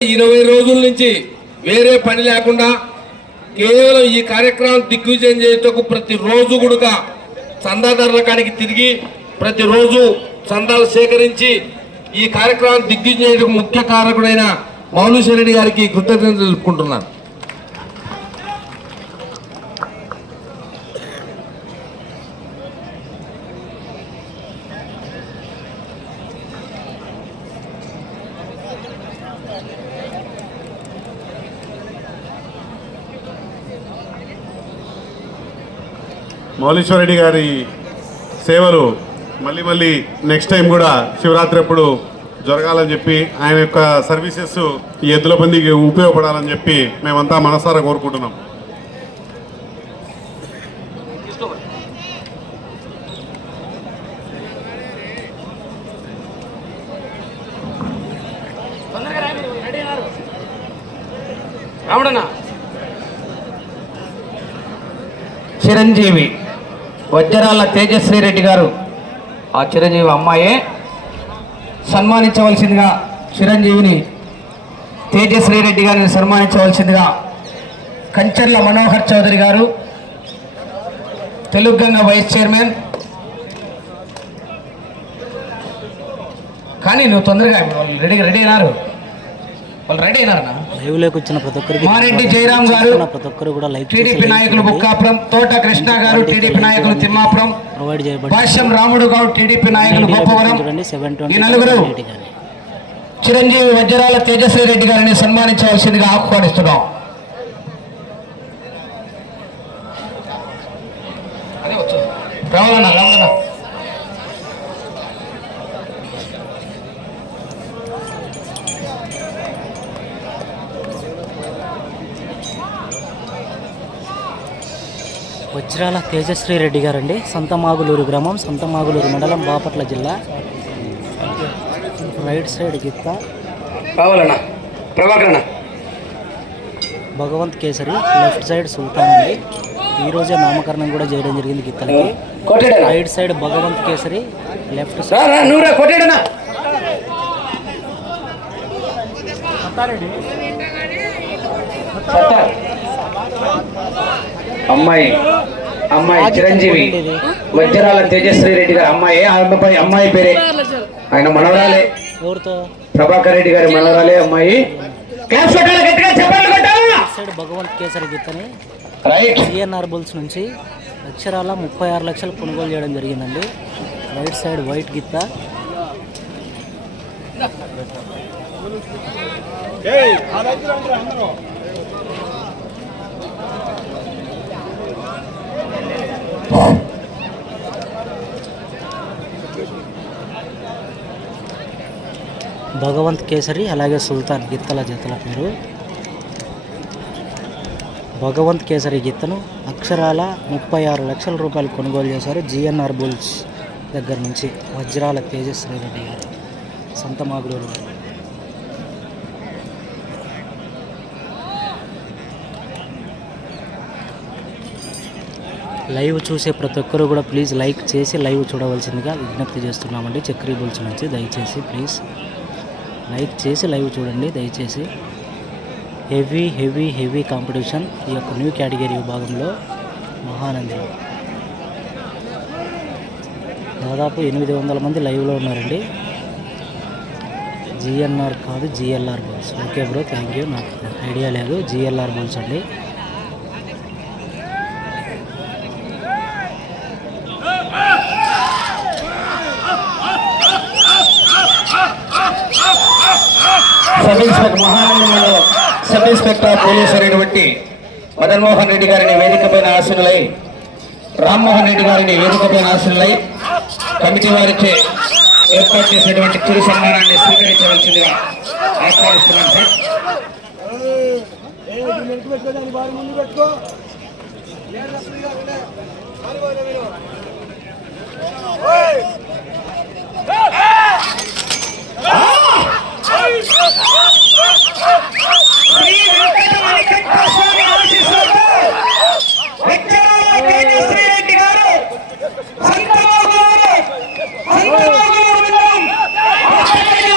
ఇరవై రోజుల నుంచి వేరే పని లేకుండా కేవలం ఈ కార్యక్రమం దిగ్విజయం చేయటకు ప్రతిరోజు కూడా చందాదారుల కాడికి తిరిగి ప్రతిరోజు చందాలు సేకరించి ఈ కార్యక్రమం దిగ్విజయం చేయడానికి ముఖ్య కారకుడైన మౌలీశ్వరరెడ్డి గారికి కృతజ్ఞతలు తెలుపుకుంటున్నాను. మౌలీశ్వరరెడ్డి గారి సేవలు మళ్ళీ మళ్ళీ నెక్స్ట్ టైం కూడా శివరాత్రి అప్పుడు జరగాలని చెప్పి ఆయన యొక్క సర్వీసెస్ ఈ ఎద్దుల బండికి ఉపయోగపడాలని చెప్పి మేమంతా మనసారా కోరుకుంటున్నాం. రావడనా చిరంజీవి వజ్రాల తేజశ్రీ రెడ్డి గారు ఆ చిరంజీవి అమ్మాయే. సన్మానించవలసిందిగా చిరంజీవిని తేజశ్రీ రెడ్డి గారిని సన్మానించవలసిందిగా కంచర్ల మనోహర్ చౌదరి గారు తెలుగు గంగ వైస్ చైర్మన్. కానీ నువ్వు తొందరగా వాళ్ళు రెడీ రెడీ అయినారు. వాళ్ళు రెడీ అయినారన్నా లైవ్లోకి వచ్చిన ప్రతి ఒక్కరికి మారెడ్డి జయరాం గారు ప్రతి ఒక్కరు కూడా లైక్ టీడీపీ నాయకులు బుక్కాపురం తోట కృష్ణ గారు టీడీపీ నాయకులు తిమ్మాపురం ప్రొవైడ్ చేయబడి భాష్యం రాముడు గౌడ్ టీడీపీ నాయకులు సెవెన్ ఈ నలుగురు చిరంజీవి వజ్రాల తేజస్వి రెడ్డి గారిని సన్మానించవలసిందిగా ఆహ్వానిస్తున్నాం. రావాలన్నా రావాలన్నా వజ్రాల తేజశ్రీ రెడ్డి గారండి. సంతమాగులూరు గ్రామం సంతమాగులూరు మండలం బాపట్ల జిల్లా. రైట్ సైడ్ గిత్త. రావాలన్నా? ప్రభాకరణ భగవంత్ కేసరి లెఫ్ట్ సైడ్ సుల్తాన్ అండి. ఈ రోజే నామకరణం కూడా చేయడం జరిగింది గిత్తలకి. Right side Bhagavanth Kesari left side. అమ్మాయి. అమ్మాయి చిరంజీవి. వజ్రాల తేజశ్రీ రెడ్డి గారి అమ్మాయి. ఆ అమ్మాయి అమ్మాయి పేరే? ఆయన మనవరాలే. ప్రభాకర్ రెడ్డి గారి మనవరాలే అమ్మాయి. భగవంత్ కేసరి గిత్తని రైట్. సిఎన్ఆర్ బుల్స్ నుంచి అక్షరాల ముప్పై ఆరు లక్షలు కొనుగోలు చేయడం జరిగిందండి. రైట్ సైడ్ వైట్ గిత్త భగవంత్ కేసరి అలాగే సుల్తాన్ గిత్తల జతల పేరు. భగవంత్ కేసరి గిత్తను అక్షరాల ముప్పై ఆరు లక్షల రూపాయలు కొనుగోలు చేశారు జిఎన్ఆర్ బుల్స్ దగ్గర నుంచి. వజ్రాల తేజస్వి రెడ్డి గారు. సొంత వారు లైవ్ చూసే ప్రతి ఒక్కరు కూడా ప్లీజ్ లైక్ చేసి లైవ్ చూడవలసిందిగా విజ్ఞప్తి చేస్తున్నామండి. చక్రీ బుల్స్ నుంచి దయచేసి ప్లీజ్ లైక్ చేసి లైవ్ చూడండి. దయచేసి హెవీ హెవీ హెవీ కాంపిటీషన్ ఈ యొక్క న్యూ కేటగిరీ విభాగంలో మహానందిలో దాదాపు ఎనిమిది వందల మంది లైవ్లో ఉన్నారండి. జిఎన్ఆర్ కాదు GLR bulls. Okay bro thank you. నాకు ఐడియా లేదు. జిఎల్ఆర్ బోల్స్ అండి. సబ్ ఇన్స్పెక్టర్ మహానందంలో సబ్ ఇన్స్పెక్టర్ పోలీస్ అయినటువంటి మదన్మోహన్ రెడ్డి గారిని వేదికపైన ఆశనులై రామ్మోహన్ రెడ్డి గారిని వేదికపైన ఆశనులై కమిటీ వారిచే ఏర్పాటు చేసినటువంటి చిరు సన్మానాన్ని స్వీకరించవలసిందిగా ఆహ్వానిస్తున్నాను సార్ శ్రీ వెంకటరమణ స్వామి ఆశీస్సులతో వెంకటరమణ తేజశ్రీ రెడ్డి గారు సంతమోగులూరు, సంతమోగులూరు మండలం, Acharya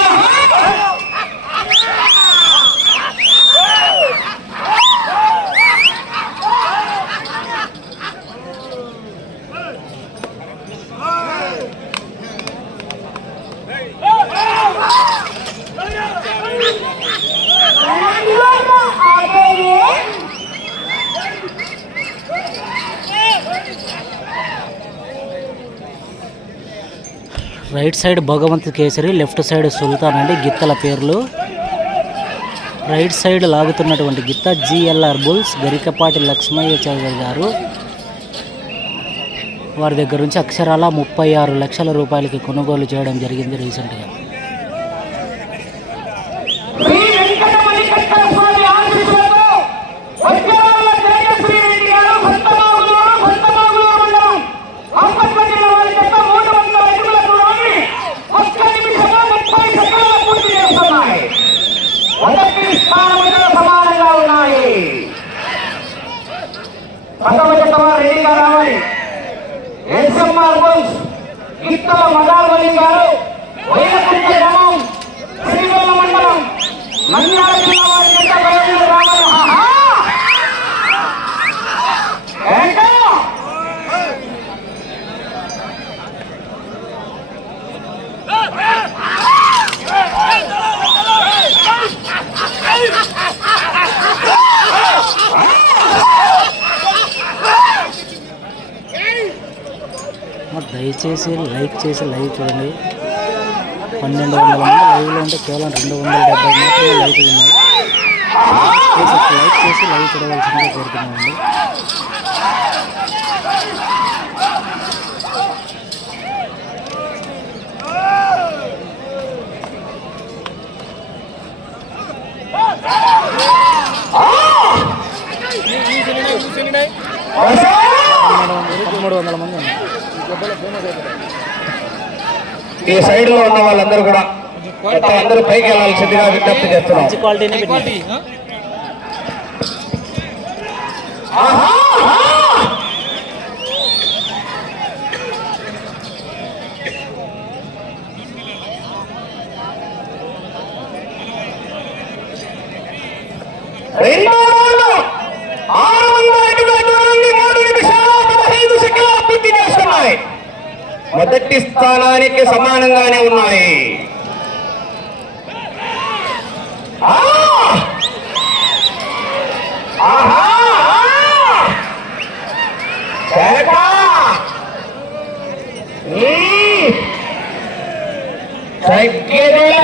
right side Bhagavanth Kesari left side Sultan అండి. గిత్తల పేర్లు. రైట్ సైడ్ లాగుతున్నటువంటి గిత్త జిఎల్ఆర్ బుల్స్ గరికపాటి లక్ష్మయ్య చౌదరి గారు. వారి దగ్గర నుంచి అక్షరాల ముప్పై ఆరు లక్షల రూపాయలకి కొనుగోలు చేయడం జరిగింది రీసెంట్గా. పదవజత వారు రెడీగా రావాలి ఎస్ఎంఆర్ బోల్స్ గీతల మదార్వల్లి గారు వైరకుంట గ్రామం శ్రీవల్ల మండలం నంద్యాల దయచేసి లైక్ చేసి లైవ్ చూడండి. పన్నెండు వందల మంది లైవ్లో ఉంటే కేవలం రెండు వందల డెబ్బై మాత్రమే లైవ్లు ఉన్నాయి. లైక్ చేసి లైవ్ చూడవలసిందిగా కోరుతున్నామండి. పదమూడు వందల మంది ఉన్నారు. ఈ సైడ్లో ఉన్న వాళ్ళందరూ కూడా అందరూ పైకి వెళ్ళాల్సిందిగా విజ్ఞప్తి చేస్తున్నాం మంచి క్వాలిటీనే పెట్టింది రెండో రౌండ్ ఆరు వందల అడుగుల దూరాన్ని మూడు నిమిషాలు పదహైదు సెకండ్ల పూర్తి చేస్తున్నాయి మొదటి స్థానానికి సమానంగానే ఉన్నాయి.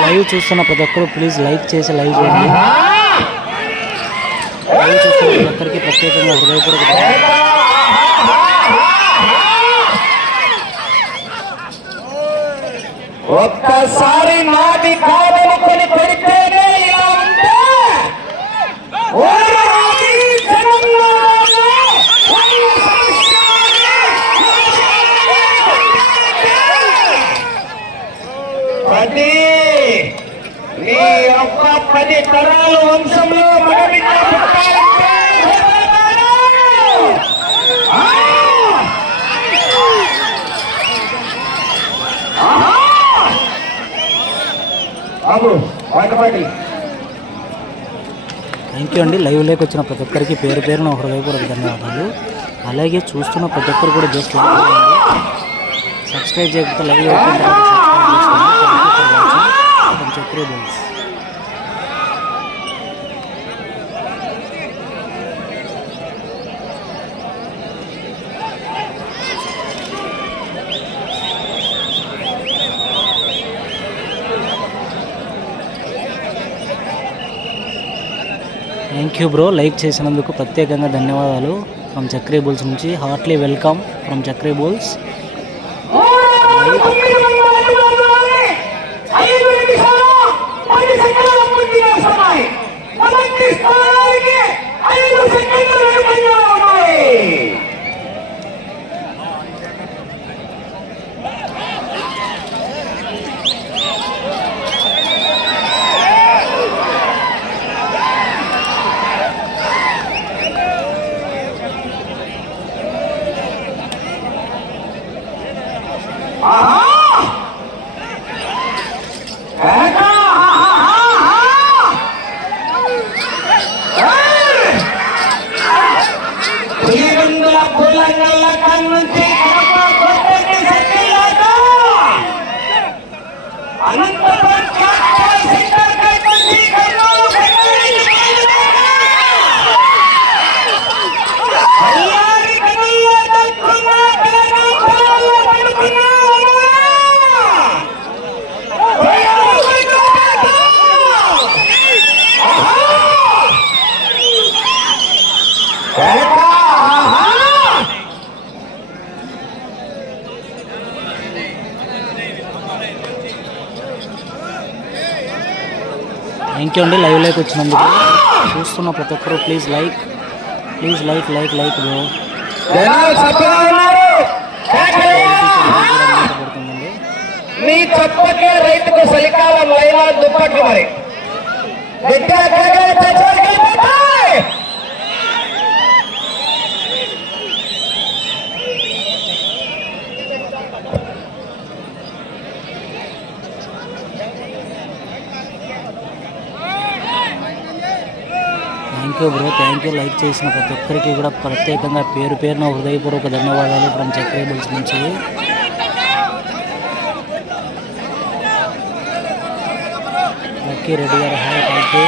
లైవ్ చూస్తున్న ప్రతి ఒక్కరు ప్లీజ్ లైక్ చేసి లైవ్ ఆహా! లైవ్ చూస్తున్న ప్రతి ఒక్కరికి ప్రత్యేకంగా హృదయపూర్వక లైవ్లోకి వచ్చిన ప్రతి ఒక్కరికి పేరు పేరున హృదయపూర్వక ధన్యవాదాలు. అలాగే చూస్తున్న ప్రతి ఒక్కరు కూడా జస్ట్ లైక్ సబ్స్క్రైబ్ చేయకపోతే లైవ్ అయిపోయిన తర్వాత సబ్స్క్రైబ్ చేసుకోండి. Thank you for watching from Chakri bulls thank you bro like చేసినందుకు ప్రత్యేకంగా ధన్యవాదాలు. ఫ్రమ్ చక్రీ బుల్స్ నుంచి heartly welcome from Chakri bulls thank you అండి. లైవ్లోకి వచ్చినందుకు. చూస్తున్న ప్రతి ఒక్కరు please like please like like like bro మీ చప్పకే రైతుకు చలికాలం లైలా దుప్పట్లు మరి. Thank you bro thank you like చేసిన ప్రతి ఒక్కరికి కూడా ప్రత్యేకంగా పేరు పేరున హృదయపూర్వక ధన్యవాదాలు ఫ్రమ్ చక్రేబుల్స్ నుంచి. లక్కీ రెడ్డి గారు హాయ్ థ్యాంక్ యూ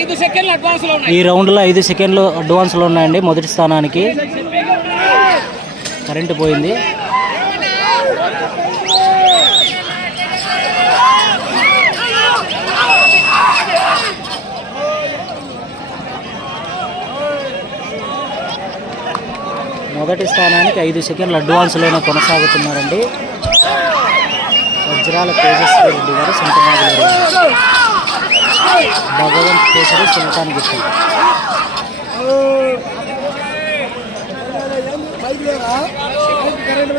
ఐదు సెకండ్లు అడ్వాన్స్లో ఉన్నాయి. ఈ రౌండ్లో ఐదు సెకండ్లు అడ్వాన్స్లో ఉన్నాయండి మొదటి స్థానానికి. కరెంటు పోయింది. మొదటి స్థానానికి ఐదు సెకండ్లు అడ్వాన్స్లోనే కొనసాగుతున్నారండి. వజ్రాల తేజస్వి రెడ్డి గారు. సొంతమాగులు భగవంత్ కేసరి సుల్తాన్ గిట్టు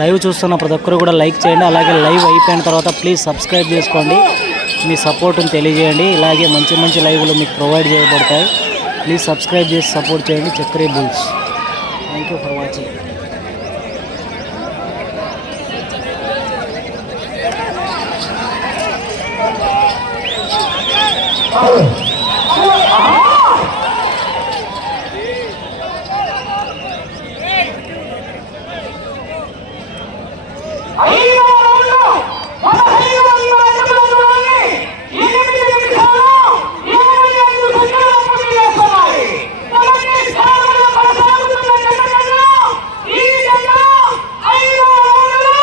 లైవ్ చూస్తున్న ప్రతి ఒక్కరు కూడా లైక్ చేయండి అలాగే లైవ్ అయిపోయిన తర్వాత ప్లీజ్ సబ్స్క్రైబ్ చేసుకోండి. మీ సపోర్ట్ని తెలియజేయండి. ఇలాగే మంచి మంచి లైవ్లు మీకు ప్రొవైడ్ చేయబడతాయి. ప్లీజ్ సబ్స్క్రైబ్ చేసి సపోర్ట్ చేయండి. Chakri bulls. Thank you for watching ఐదు రౌండ్లు, పదహైదు వందల అడుగుల దూరాన్ని ఎనిమిది నిమిషాలు ఇరవై ఐదు సెకండ్ల పూర్తి చేస్తున్నాయి. మొదటి స్థానంలో కొనసాగుతున్న జనగణన ఈ జన ఐదు రౌండ్లు.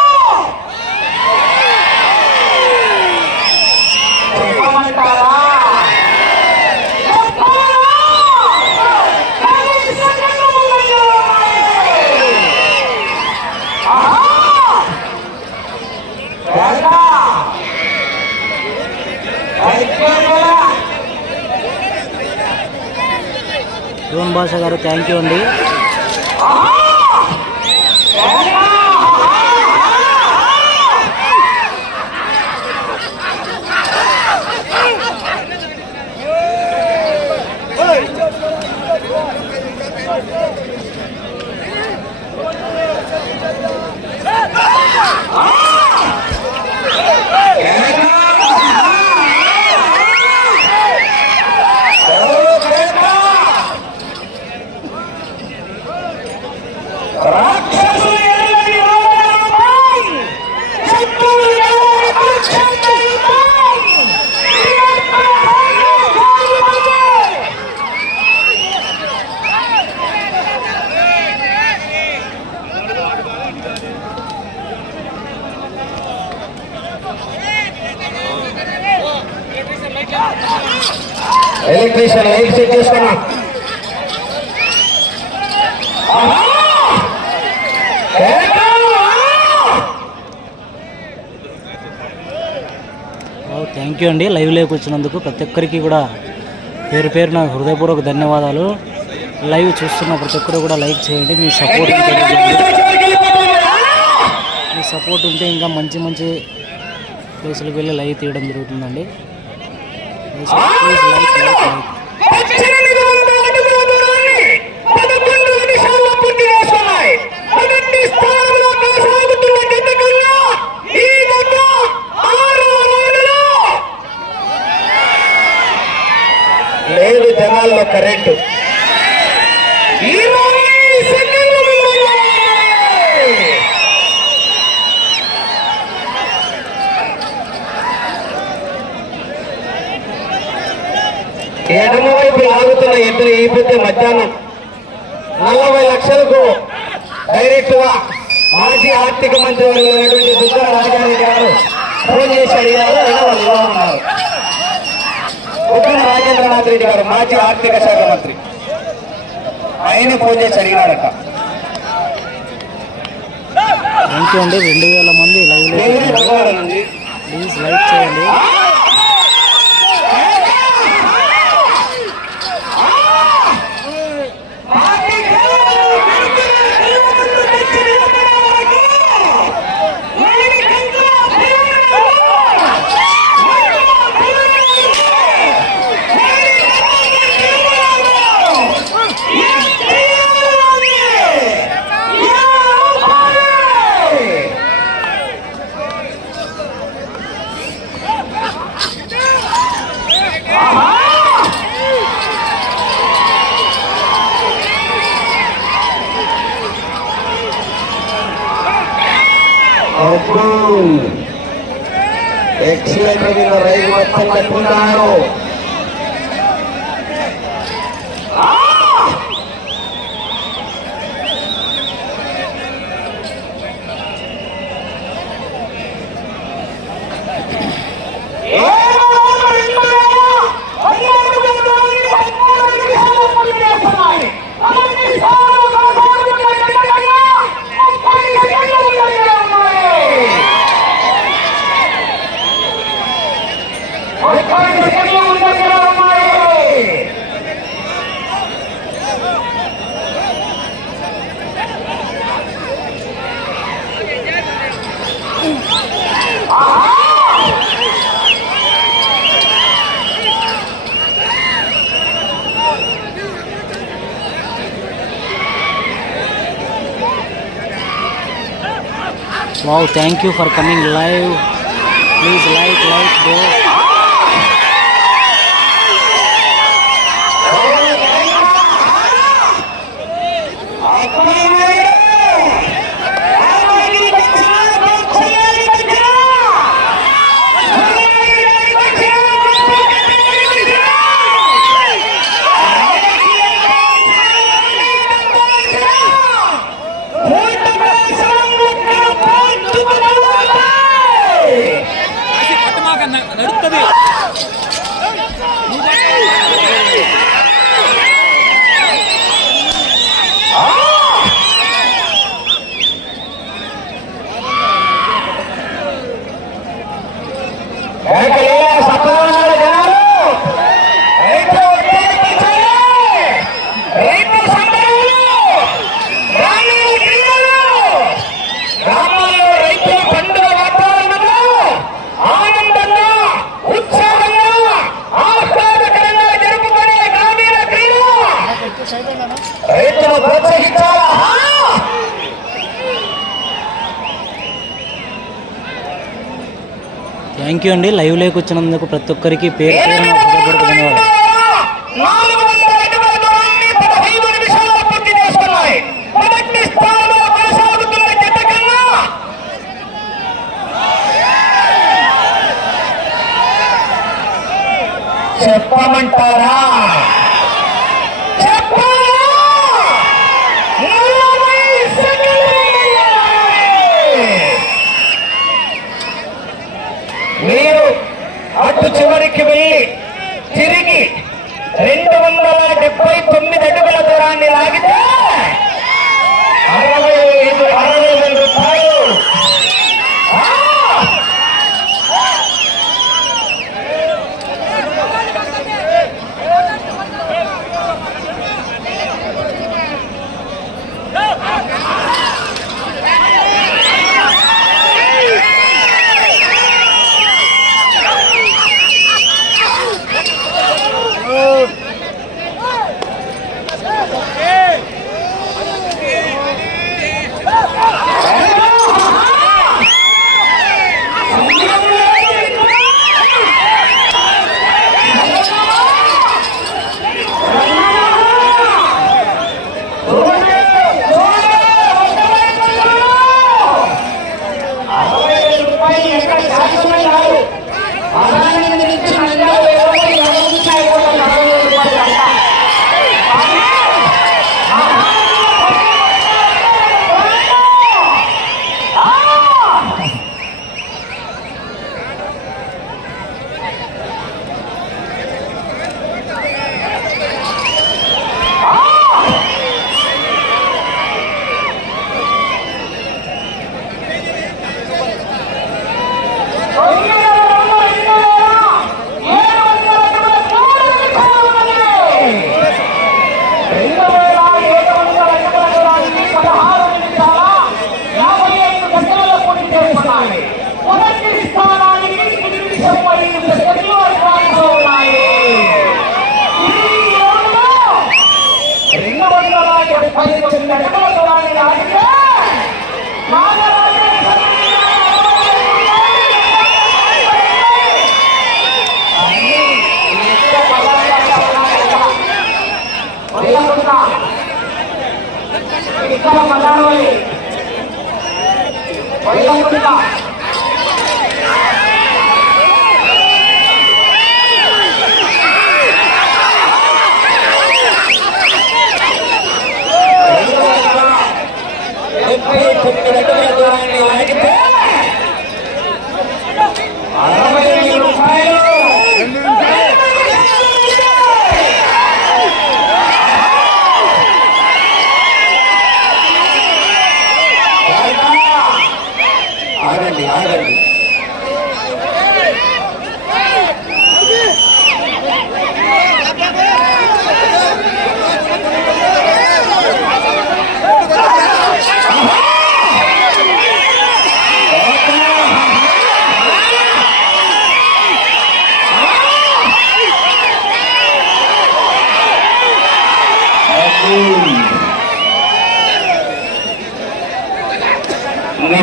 చెప్పమంటారా? చెప్పాలా? పది సెకండ్లు ముందంజలో ఉన్నాయి. ఆహా రోహన్ గారు థ్యాంక్ యూ అండి. ఎలక్ట్రీషియన్ లైట్ సెట్ చేసుకున్నా. థ్యాంక్ యూ అండి. లైవ్లోకి వచ్చినందుకు ప్రతి ఒక్కరికి కూడా పేరు పేరున హృదయపూర్వక ధన్యవాదాలు. లైవ్ చూస్తున్న ప్రతి ఒక్కరు కూడా లైక్ చేయండి. మీ సపోర్ట్ మీ సపోర్ట్ ఉంటే ఇంకా మంచి మంచి ప్లేసులకు వెళ్ళి లైవ్ తీయడం జరుగుతుందండి. ప్లీజ్ లైక్ లైక్ లైక్ దూరాన్ని పదకొండు నిమిషాల్లో పూర్తి చేస్తున్నాయి. మొదటి స్థానంలో కొనసాగుతున్న జత కన్నా ఈ జత ఆరవ రౌండ్లో లేదు జనాల్లో కరెంటు ఇరవై సెకండ్లు ముందుగా ఉన్నాయి. ఎడమ వైపు ఎద్దులు ఈ పొద్దు మధ్యాహ్నం నలభై లక్షలకు డైరెక్ట్గా మాజీ ఆర్థిక మంత్రి వర్గమైనటువంటి దుర్గా రాజారెడ్డి గారు ఫోన్ చేసి అడిగారు అయినా వాళ్ళు ఇవ్వమన్నారు ఉత్తమ రాజేంద్రనాథ్ రెడ్డి గారు మాజీ ఆర్థిక శాఖ మంత్రి. ఆయన ఫోన్ చేసి అడిగినారట. థ్యాంక్ యూ అండి రెండు వేల మంది నుండి ప్లీజ్ లైక్ చేయండి. Wow, thank you for coming live. Please like, like, go. Thank you అండి. లైవ్ లేకి వచ్చినందుకు ప్రతి ఒక్కరికి పేరు పేరు ధన్యవాదాలు వందల అడుగుల దూరాన్ని పదహైదు నిమిషాల్లో పూర్తి చేసుకున్నాయి మొదటి స్థానంలో కొనసాగుతున్న జత కన్నా చెప్పమంటారా చెప్పాలా? నలభై సెకండ్లు. మీరు అటు చివరికి వెళ్ళి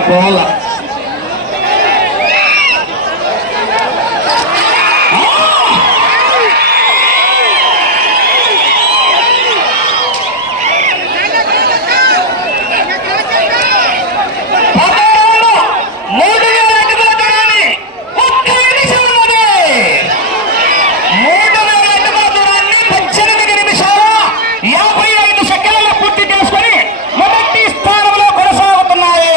ఇంకా పోవాలా మూడు వేల అడుగుల దూరాన్ని ఒక్క నిమిషంలోనే మూడు వేల అడుగుల దూరాన్ని పద్దెనిమిది నిమిషాలు యాభై ఐదు సెకండ్ల పూర్తి చేసుకొని మొదటి స్థానంలో కొనసాగుతున్నాయి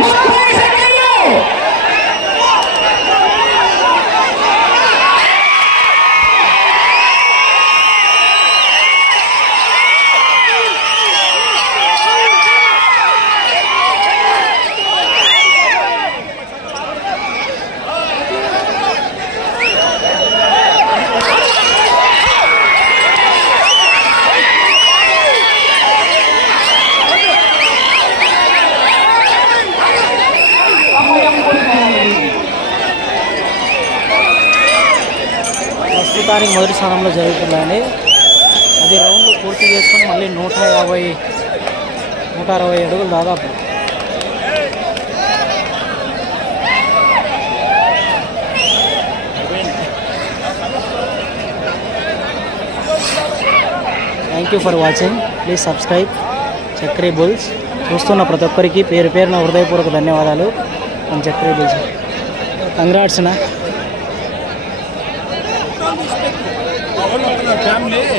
ముప్పై సెకండ్లు ప్రస్తుతానికి మొదటి స్థానంలో జరుగుతుందండి. అది రౌండ్లు పూర్తి చేసుకొని మళ్ళీ నూట యాభై నూట అరవై అడుగులు దాదాపు. Thank you for watching please subscribe Chakri Bulls. చూస్తున్న ప్రతి ఒక్కరికి పేరు పేరున హృదయపూర్వక ధన్యవాదాలు. మన చక్రీ బుల్స్. కంగ్రాట్స్నా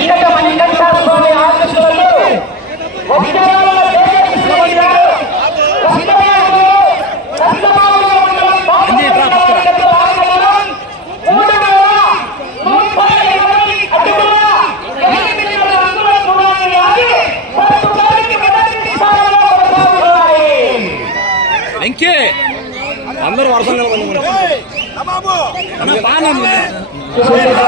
ఇంకట మణికంఠ స్వామి ఆశీస్సులతో వజ్రాల తేజస్వి గారు రంగనాథుడు, రంగమావుల మండలం బాపట్ల మండలం, మూడు వేల ముప్పై ఎనిమిది అడుగుల ఎనిమిది అంగుళాల దూరాన్ని లాగి ప్రస్తుతానికి మొదటి స్థానంలో కొనసాగుతున్నాయి. వెంకీ అందరూ వరుసగా